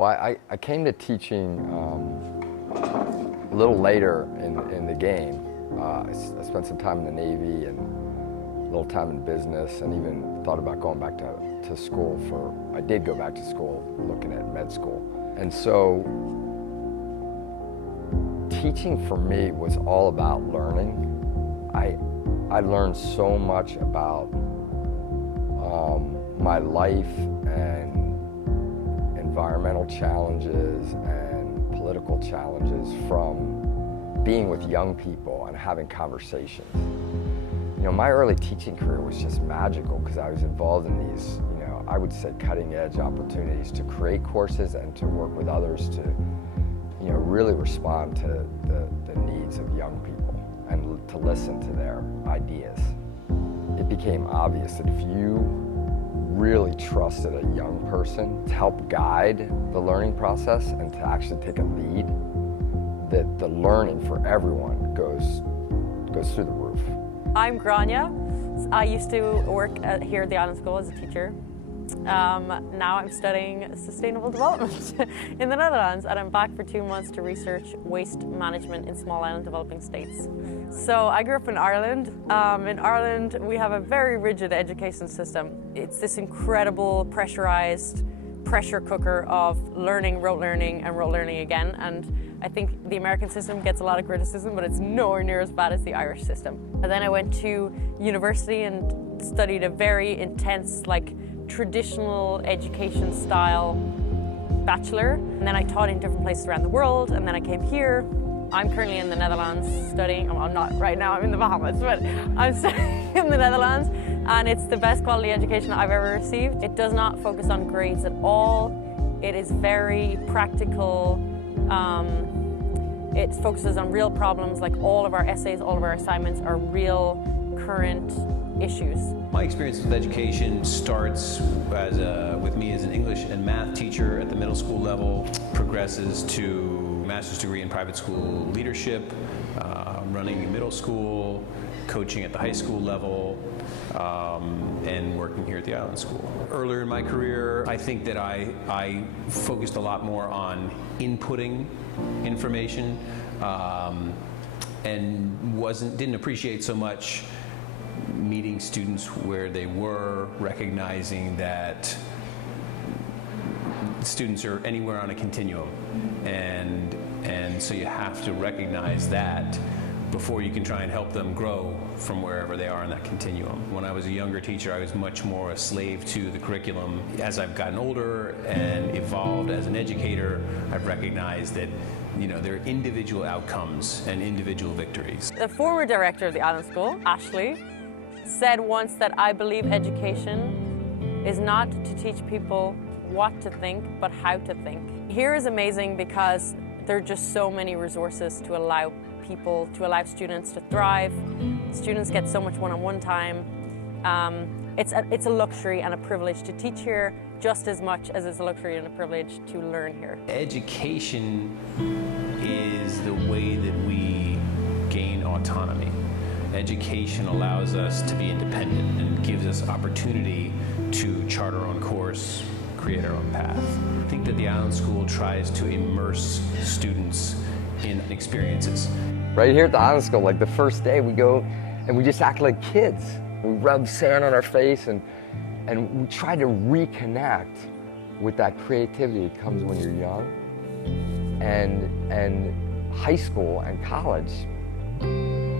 Well, I came to teaching a little later in the game. I spent some time in the Navy and a little time in business, and even thought about going back to school I did go back to school, looking at med school. And so teaching for me was all about learning. I learned so much about my life and environmental challenges and political challenges from being with young people and having conversations. You know, my early teaching career was just magical because I was involved in these, I would say cutting edge opportunities to create courses and to work with others to, really respond to the needs of young people and to listen to their ideas. It became obvious that if you really trusted a young person to help guide the learning process and to actually take a lead, that the learning for everyone goes through the roof. I'm Grania. I used to work here at the Island School as a teacher. Now I'm studying sustainable development in the Netherlands, and I'm back for 2 months to research waste management in small island developing states. So I grew up in Ireland. In Ireland, we have a very rigid education system. It's this incredible pressurized pressure cooker of learning, rote learning, and rote learning again. And I think the American system gets a lot of criticism, but it's nowhere near as bad as the Irish system. And then I went to university and studied a very intense, traditional education style bachelor. And then I taught in different places around the world, and then I came here. I'm currently in the Netherlands studying. I'm not right now, I'm in the Bahamas, but I'm studying in the Netherlands, and it's the best quality education I've ever received. It does not focus on grades at all. It is very practical. It focuses on real problems, like all of our essays, all of our assignments are real, current issues. My experience with education starts with me as an English and math teacher at the middle school level, progresses to master's degree in private school leadership, running a middle school, coaching at the high school level, and working here at the Island School. Earlier in my career, I think that I focused a lot more on inputting information and didn't appreciate so much meeting students where they were, recognizing that students are anywhere on a continuum, and so you have to recognize that before you can try and help them grow from wherever they are in that continuum. When I was a younger teacher, I was much more a slave to the curriculum. As I've gotten older and evolved as an educator, I've recognized that there are individual outcomes and individual victories. The former director of the Island School, Ashley, said once that I believe education is not to teach people what to think, but how to think. Here is amazing because there are just so many resources to allow students to thrive. Students get so much one-on-one time. It's a luxury and a privilege to teach here just as much as it's a luxury and a privilege to learn here. Education is the way that we gain autonomy. Education allows us to be independent and gives us opportunity to chart our own course, create our own path. I think that the Island School tries to immerse students in experiences. Right here at the Island School, the first day we go and we just act like kids. We rub sand on our face and we try to reconnect with that creativity that comes when you're young. And high school and college,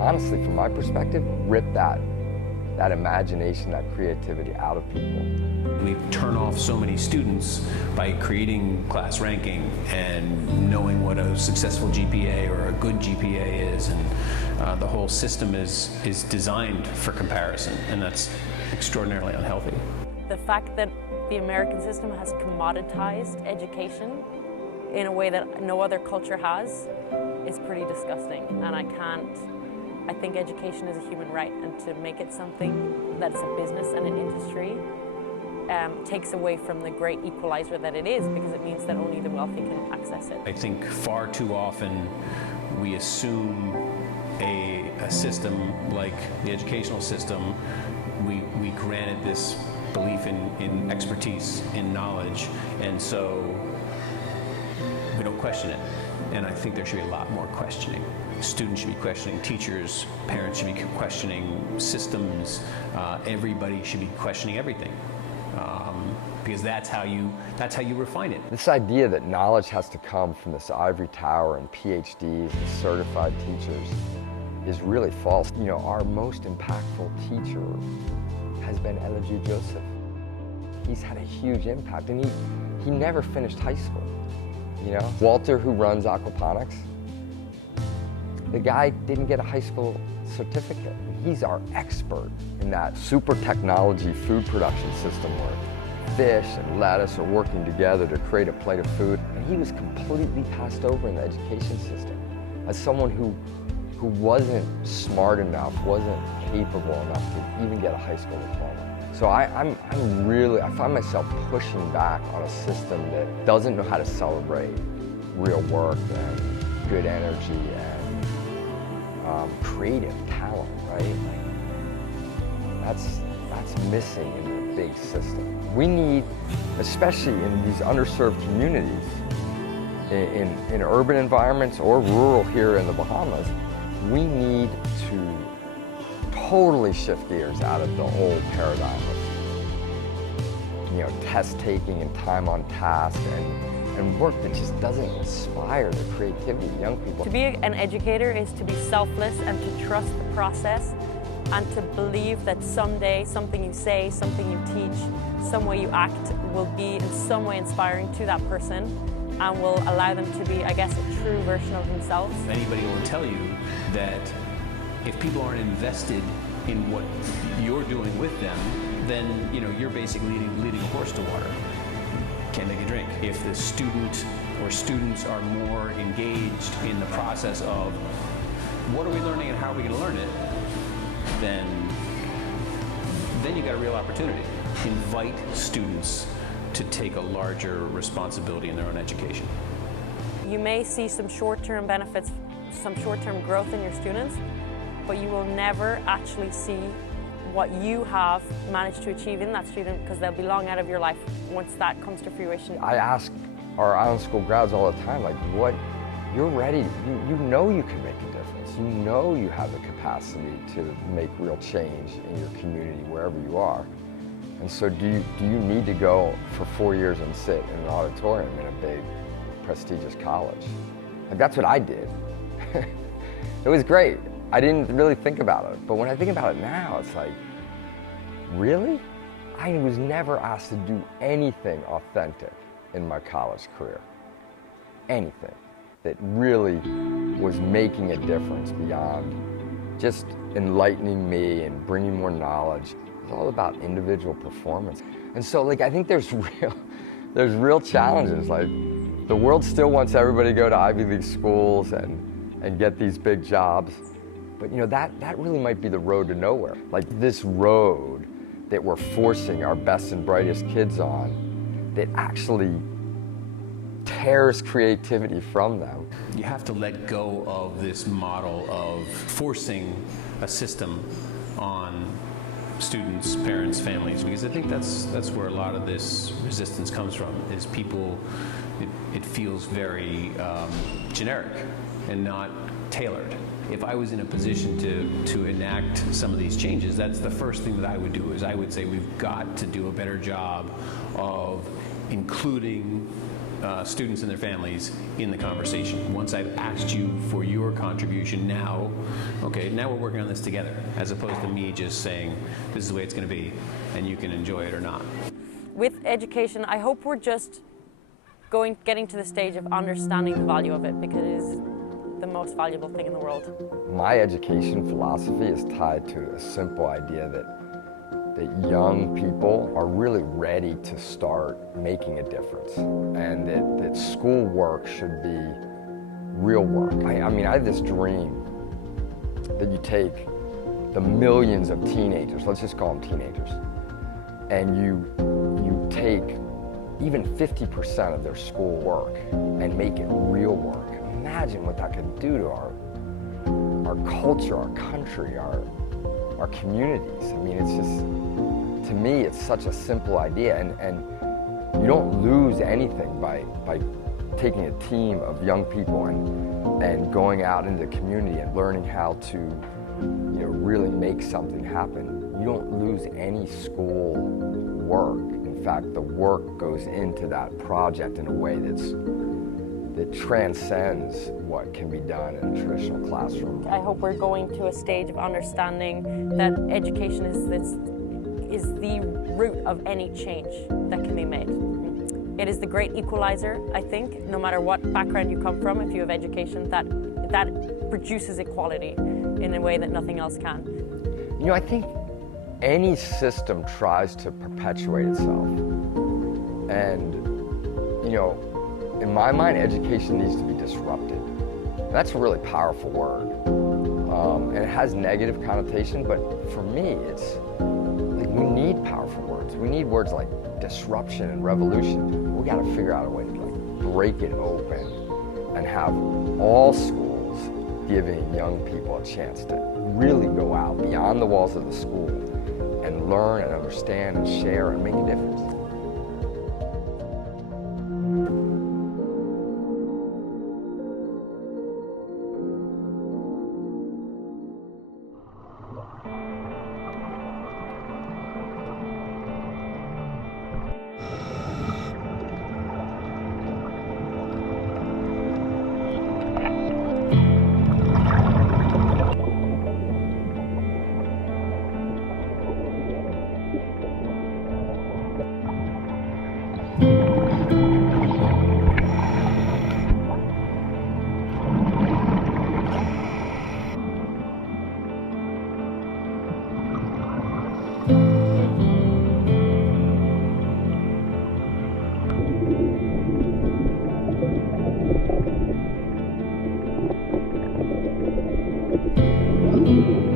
honestly, from my perspective, rip that imagination, that creativity out of people. We turn off so many students by creating class ranking and knowing what a successful GPA or a good GPA is, and the whole system is designed for comparison, and that's extraordinarily unhealthy. The fact that the American system has commoditized education in a way that no other culture has is pretty disgusting, and I think education is a human right, and to make it something that's a business and an industry takes away from the great equalizer that it is, because it means that only the wealthy can access it. I think far too often we assume a system like the educational system, we granted this belief in expertise, in knowledge, and so question it. And I think there should be a lot more questioning. Students should be questioning teachers, parents should be questioning systems, everybody should be questioning everything. Because that's how you refine it. This idea that knowledge has to come from this ivory tower and PhDs and certified teachers is really false. You know, our most impactful teacher has been Ella G. Joseph. He's had a huge impact, and he never finished high school, you know? Walter, who runs aquaponics, the guy didn't get a high school certificate. He's our expert in that super technology food production system where fish and lettuce are working together to create a plate of food. And he was completely passed over in the education system as someone who wasn't smart enough, wasn't capable enough to even get a high school diploma. So I find myself pushing back on a system that doesn't know how to celebrate real work and good energy and creative talent, right? Like, that's missing in the big system. We need, especially in these underserved communities, in urban environments or rural here in the Bahamas, we need to totally shift gears out of the old paradigm of, you know, test taking and time on task and work that just doesn't inspire the creativity of young people. To be an educator is to be selfless and to trust the process and to believe that someday something you say, something you teach, some way you act will be in some way inspiring to that person and will allow them to be, I guess, a true version of themselves. Anybody will tell you that if people aren't invested in what you're doing with them, then you're basically leading a horse to water. Can't make a drink. If the student or students are more engaged in the process of what are we learning and how are we going to learn it, then you got a real opportunity. Invite students to take a larger responsibility in their own education. You may see some short-term benefits, some short-term growth in your students, but you will never actually see what you have managed to achieve in that student because they'll be long out of your life once that comes to fruition. I ask our island school grads all the time, like, what, you're ready, you know you can make a difference. You know you have the capacity to make real change in your community, wherever you are. And so do you need to go for 4 years and sit in an auditorium in a big, prestigious college? Like, that's what I did. It was great. I didn't really think about it, but when I think about it now, it's like, really? I was never asked to do anything authentic in my college career. Anything that really was making a difference beyond just enlightening me and bringing more knowledge. It's all about individual performance. And so, like, I think there's real challenges. Like, the world still wants everybody to go to Ivy League schools and get these big jobs. But that really might be the road to nowhere. Like, this road that we're forcing our best and brightest kids on that actually tears creativity from them. You have to let go of this model of forcing a system on students, parents, families, because I think that's where a lot of this resistance comes from, is people, it feels very generic and not tailored. If I was in a position to enact some of these changes, that's the first thing that I would do, is I would say we've got to do a better job of including students and their families in the conversation. Once I've asked you for your contribution, now we're working on this together, as opposed to me just saying, this is the way it's going to be, and you can enjoy it or not. With education, I hope we're just getting to the stage of understanding the value of it, because it is the most valuable thing in the world. My education philosophy is tied to a simple idea that young people are really ready to start making a difference, and that school work should be real work. I mean, I have this dream that you take the millions of teenagers, let's just call them teenagers, and you take even 50% of their school work and make it real work. Imagine what that could do to our culture, our country, our communities. I mean, it's just, to me, it's such a simple idea, and you don't lose anything by taking a team of young people and going out into the community and learning how to, really make something happen. You don't lose any school work. In fact, the work goes into that project in a way that transcends what can be done in a traditional classroom. I hope we're going to a stage of understanding that education is the root of any change that can be made. It is the great equalizer, I think, no matter what background you come from. If you have education, that produces equality in a way that nothing else can. I think any system tries to perpetuate itself. And, in my mind, education needs to be disrupted. That's a really powerful word. And it has negative connotation, but for me, it's like we need powerful words. We need words like disruption and revolution. We gotta figure out a way to break it open and have all schools giving young people a chance to really go out beyond the walls of the school and learn and understand and share and make a difference. Thank you.